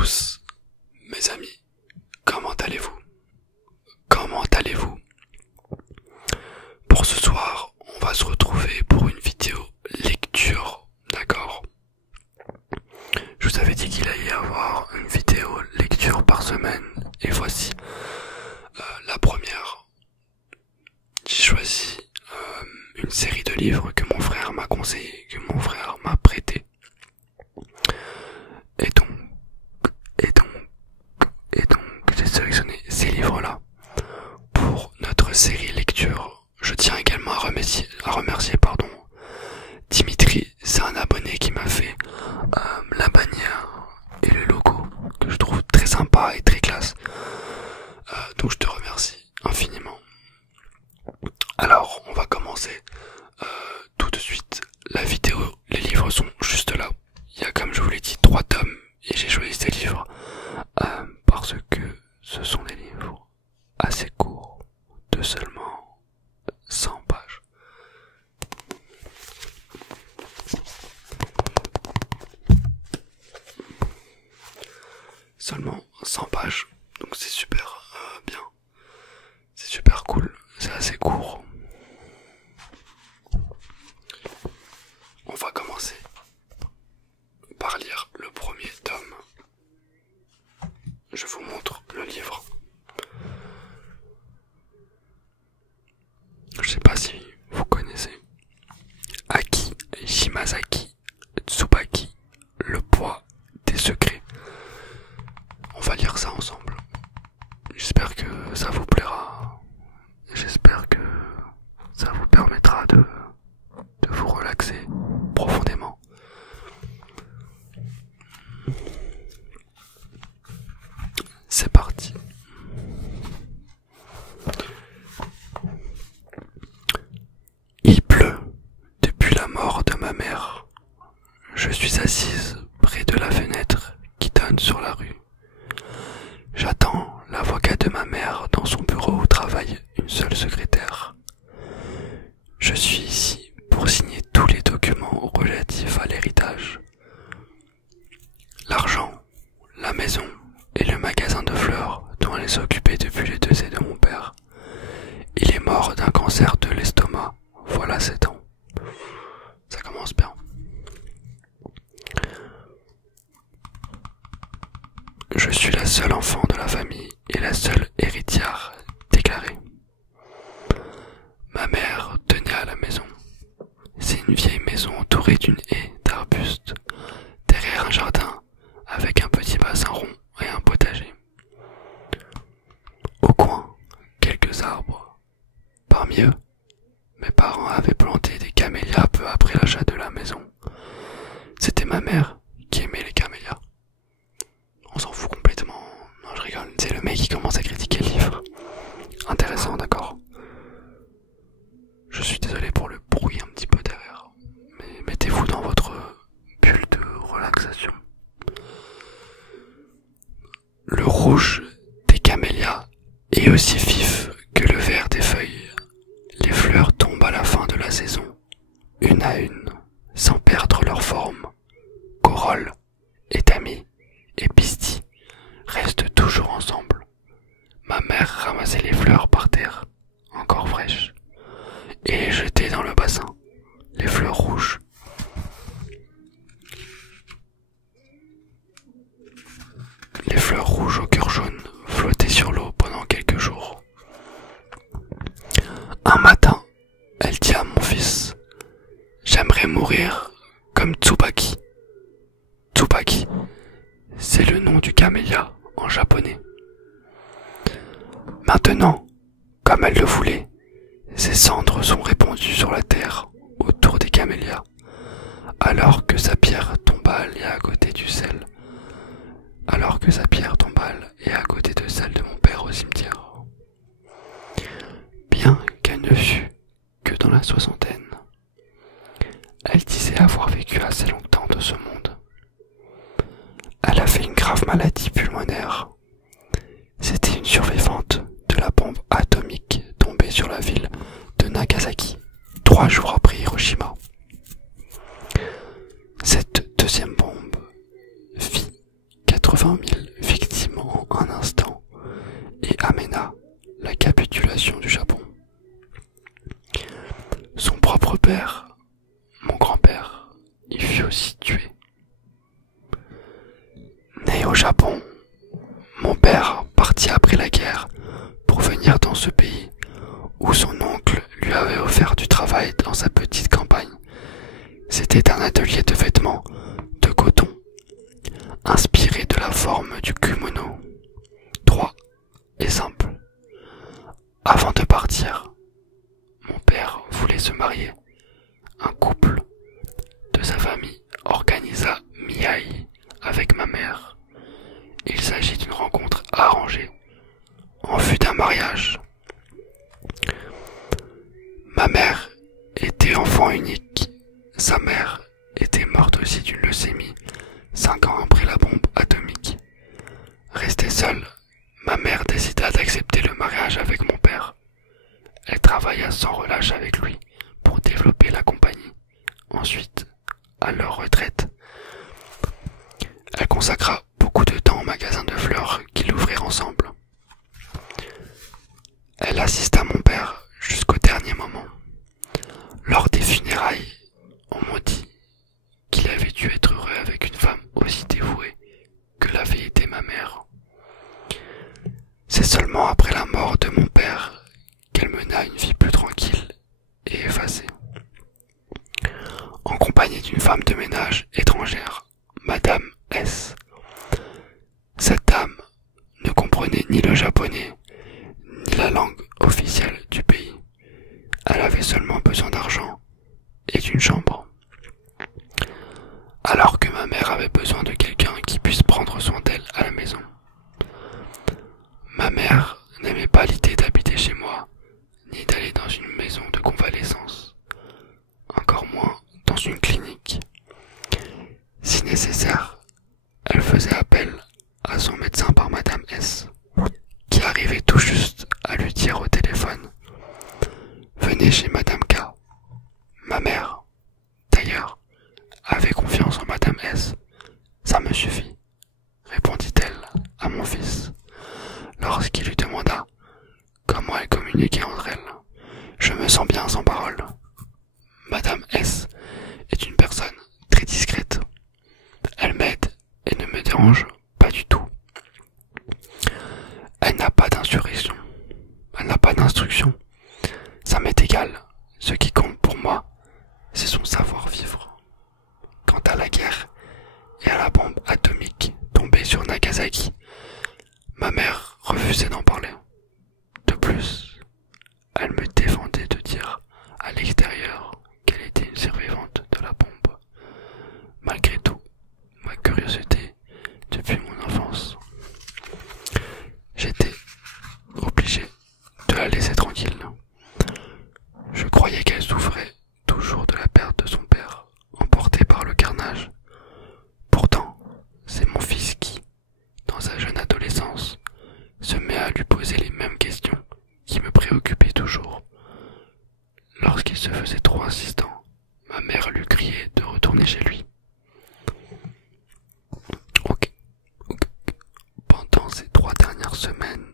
tous, mes amis, comment allez-vous? Comment allez-vous? Pour ce soir, on va se retrouver pour une vidéo lecture, d'accord? Je vous avais dit qu'il allait y avoir une vidéo lecture par semaine, et voici la première. J'ai choisi une série de livres que mon frère m'a conseillé, que mon frère m'a prêté. Et donc, j'ai sélectionné ces livres-là pour notre série lecture. Je tiens également à remercier Dimitri, c'est un abonné qui m'a fait la bannière et le logo que je trouve très sympa et très classe. Donc je te remercie infiniment. Alors, on va commencer tout de suite la vidéo. Les livres sont juste là. Il y a, comme je vous l'ai dit, 3 tomes et j'ai choisi ces livres parce que ce sont des livres assez courts, de seulement 100 pages. Seulement 100 pages, donc c'est super bien, c'est super cool, c'est assez court. On va commencer par lire le premier tome. Je vous montre le livre. Je sais pas si vous connaissez Aki Shimazaki Tsubaki, le poids des secrets. On va lire ça ensemble. J'espère que ça vous plaira. J'espère que ça vous permettra de vous relaxer profondément. C'est parti. Il pleut depuis la mort de ma mère. Je suis assise près de la fenêtre qui donne sur la rue. J'attends l'avocat de ma mère dans son bureau où travaille une seule secrétaire. Je suis ici pour signer tous les documents relatifs à l'héritage. L'argent, la maison et le magasin de fleurs dont elle s'occupait depuis le décès de mon père. Il est mort d'un cancer de l'estomac, voilà 7 ans. Ça commence bien. Je suis la seule enfant de la famille et la seule héritière déclarée. Ma mère tenait à la maison. C'est une vieille maison entourée d'une haie d'arbustes, derrière un jardin avec un petit bassin rond et un potager. Au coin, quelques arbres. Parmi eux, mes parents avaient planté des camélias peu après l'achat de la maison. C'était ma mère qui aimait les camélias. On s'en fout complètement. Non, je rigole. C'est le mec qui commence à critiquer le livre. Intéressant, d'accord. Je suis désolé pour le bruit un petit peu derrière. Mais mettez-vous dans votre bulle de relaxation. Le rouge des camélias est aussi vif que le vert des feuilles. Les fleurs tombent à la fin de la saison, une à une, sans perdre leur forme. Corolle, étamie et pistil restent toujours ensemble. Ma mère ramassait les fleurs par terre, encore fraîches, et les jetait dans le bassin, les fleurs rouges. Les fleurs rouges au cœur jaune flottaient sur l'eau pendant quelques jours. Un matin, elle dit à mon fils, « J'aimerais mourir comme Tsubaki. » Tsubaki, c'est le nom du camélia en japonais. Maintenant, comme elle le voulait, ses cendres sont répandues sur la terre autour des camélias, alors que sa pierre tombale est à côté du sel. Alors que sa pierre tombale est à côté de celle de mon père au cimetière. Bien qu'elle ne fût que dans la soixantaine, elle disait avoir vécu assez longtemps de ce monde. Elle a fait une grave maladie pulmonaire. C'était une survivante de la bombe atomique tombée sur la ville de Nagasaki 3 jours après Hiroshima. Cette deuxième bombe fit 80 000 victimes en un instant et amena la capitulation du Japon. Son propre père, mon grand-père, y fut aussi tué. Né au Japon, mon père partit après la guerre pour venir dans ce pays où son oncle lui avait offert du travail dans sa petite campagne. C'était un atelier de vêtements de coton, inspiré de la forme du kimono, droit et simple. Avant de partir, mon père voulait se marier. Un couple de sa famille organisa Miyai avec ma mère. Il s'agit d'une rencontre arrangée en vue d'un mariage. Ma mère était enfant unique. Sa mère était morte aussi d'une leucémie 5 ans après la bombe atomique. Restée seule, ma mère décida d'accepter le mariage avec mon père. Elle travailla sans relâche avec lui pour développer la compagnie. Ensuite, à leur retraite, elle consacra beaucoup de temps au magasin de fleurs qu'ils ouvrirent ensemble. Elle assista mon père jusqu'au dernier moment. Lors des funérailles, on m'a dit qu'il avait dû être heureux avec une femme aussi dévouée que l'avait été ma mère. C'est seulement après la mort de mon père qu'elle mena une vie plus tranquille et effacée. En compagnie d'une femme de ménage étrangère, Madame S. Cette dame ne comprenait ni le japonais, ni la langue officielle du pays. Elle avait seulement besoin d'argent et d'une chambre. Alors que ma mère avait besoin de quelqu'un qui puisse prendre soin d'elle à la maison. Ma mère n'aimait pas l'idée d'habiter chez moi, ni d'aller dans une maison de convalescence, encore moins dans une clinique. Si nécessaire, elle faisait appel à son médecin par Madame S, qui arrivait tout juste à lui dire au téléphone « Venez chez Madame K ». Ma mère, d'ailleurs, avait confiance en Madame S. « Ça me suffit », répondit-elle à mon fils, lorsqu'il lui demanda comment elle communiquait entre elles. « Je me sens bien sans parole. Madame S. est une personne très discrète. Elle m'aide et ne me dérange pas du tout. Elle n'a pas d'insurrection. Elle n'a pas d'instruction. Ça m'est égal. Ce qui compte pour moi, c'est son savoir-vivre. Quant à la guerre et à la bombe atomique tombée sur Nagasaki, ma mère refusait d'en parler. De plus, elle me défendait de dire à l'extérieur qu'elle était une survivante de la bombe. Malgré tout, ma curiosité depuis mon enfance, j'étais obligé de la laisser tranquille. Je croyais qu'elle souffrait toujours de la perte de son père, emporté par le carnage. Pourtant, c'est mon fils qui, dans sa jeune adolescence, se met à lui poser les mêmes questions qui me préoccupaient toujours. Lorsqu'il se faisait trop insistant, ma mère lui criait de retourner chez lui. Ok. Pendant ces 3 dernières semaines,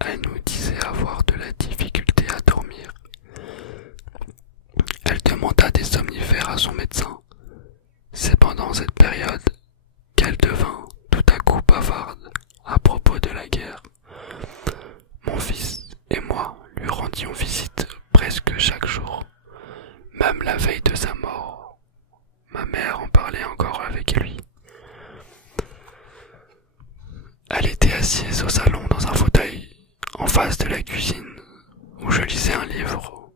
elle nous disait avoir de la difficulté à dormir. Elle demanda des somnifères à son médecin. C'est pendant cette période qu'elle devint tout à coup bavarde à propos de la guerre. Mon fils et moi lui rendions visite presque chaque jour, même la veille de sa mort. Ma mère en parlait encore avec lui. Elle était assise au salon dans un fauteuil, en face de la cuisine, où je lisais un livre.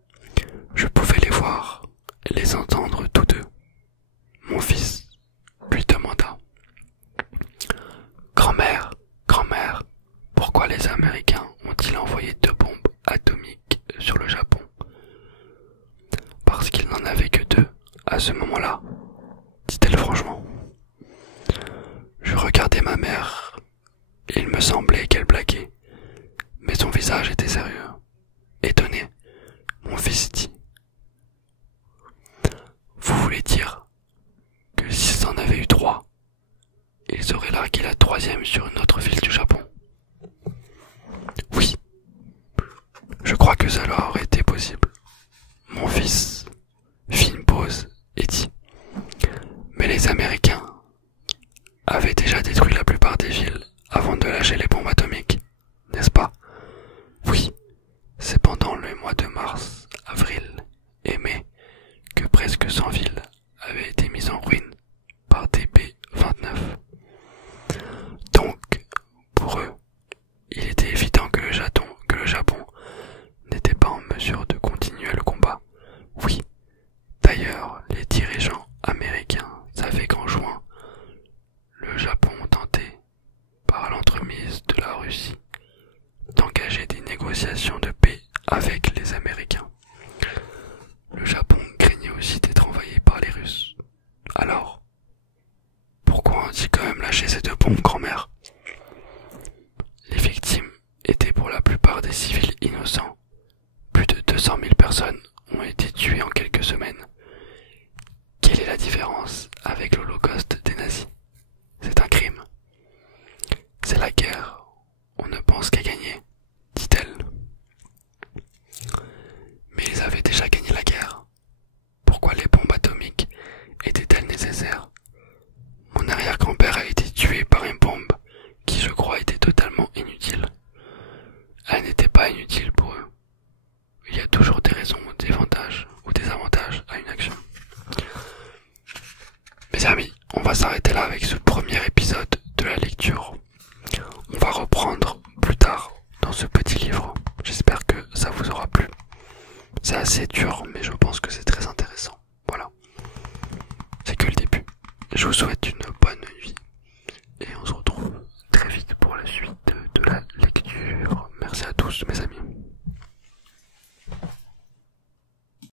Je pouvais les voir et les entendre tous deux. Mon fils lui demanda « Grand-mère, grand-mère, pourquoi les Américains ont-ils envoyé 2 bombes atomiques sur le Japon ?» Parce qu'ils n'en avaient que 2 à ce moment-là, dit-elle franchement. Je regardais ma mère et il me semblait qu'elle blaguait, mais son visage était sérieux. Étonné, mon fils dit « Vous voulez dire que s'ils en avaient eu 3, ils ils auraient largué la troisième sur une autre ville du Japon. Oui, je crois que cela aurait été possible. Mon fils fit une pause et dit: mais les Américains avaient déjà détruit la plupart des villes avant de lâcher les bombes atomiques, n'est-ce pas? Oui, c'est pendant les mois de mars, avril et mai que presque 100 villes avaient été mises en ruine par des B-29. Donc, pour eux, il était évident que le Japon n'était pas en mesure de continuer le combat. Oui, d'ailleurs, les dirigeants américains savaient qu'en juin, le Japon tentait, par l'entremise de la Russie, d'engager des négociations de paix avec les Américains. Le Japon craignait aussi d'être envahi par les Russes. Alors, pourquoi ont-ils quand même lâché ces deux bombes, grand-mère? Les victimes étaient pour la plupart des civils innocents. Plus de 200 000 personnes ont été tuées en quelques semaines. Quelle est la différence avec l'Holocauste des nazis? C'est un crime. C'est la guerre. On ne pense qu'à gagner, dit-elle. Mais ils avaient déjà gagné la guerre. Pourquoi les bombes atomiques étaient-elles nécessaires? Mon arrière-grand-père a été tué par une bombe qui, je crois, était totalement inutile. Elle n'était pas inutile pour eux. Il y a toujours des raisons, des avantages ou des avantages à une action. Mes amis, on va s'arrêter là avec ce premier épisode de la lecture. On va reprendre plus tard dans ce petit livre. J'espère que ça vous aura plu. C'est assez dur, mais je pense que c'est très intéressant. Voilà. C'est que le début. Je vous souhaite une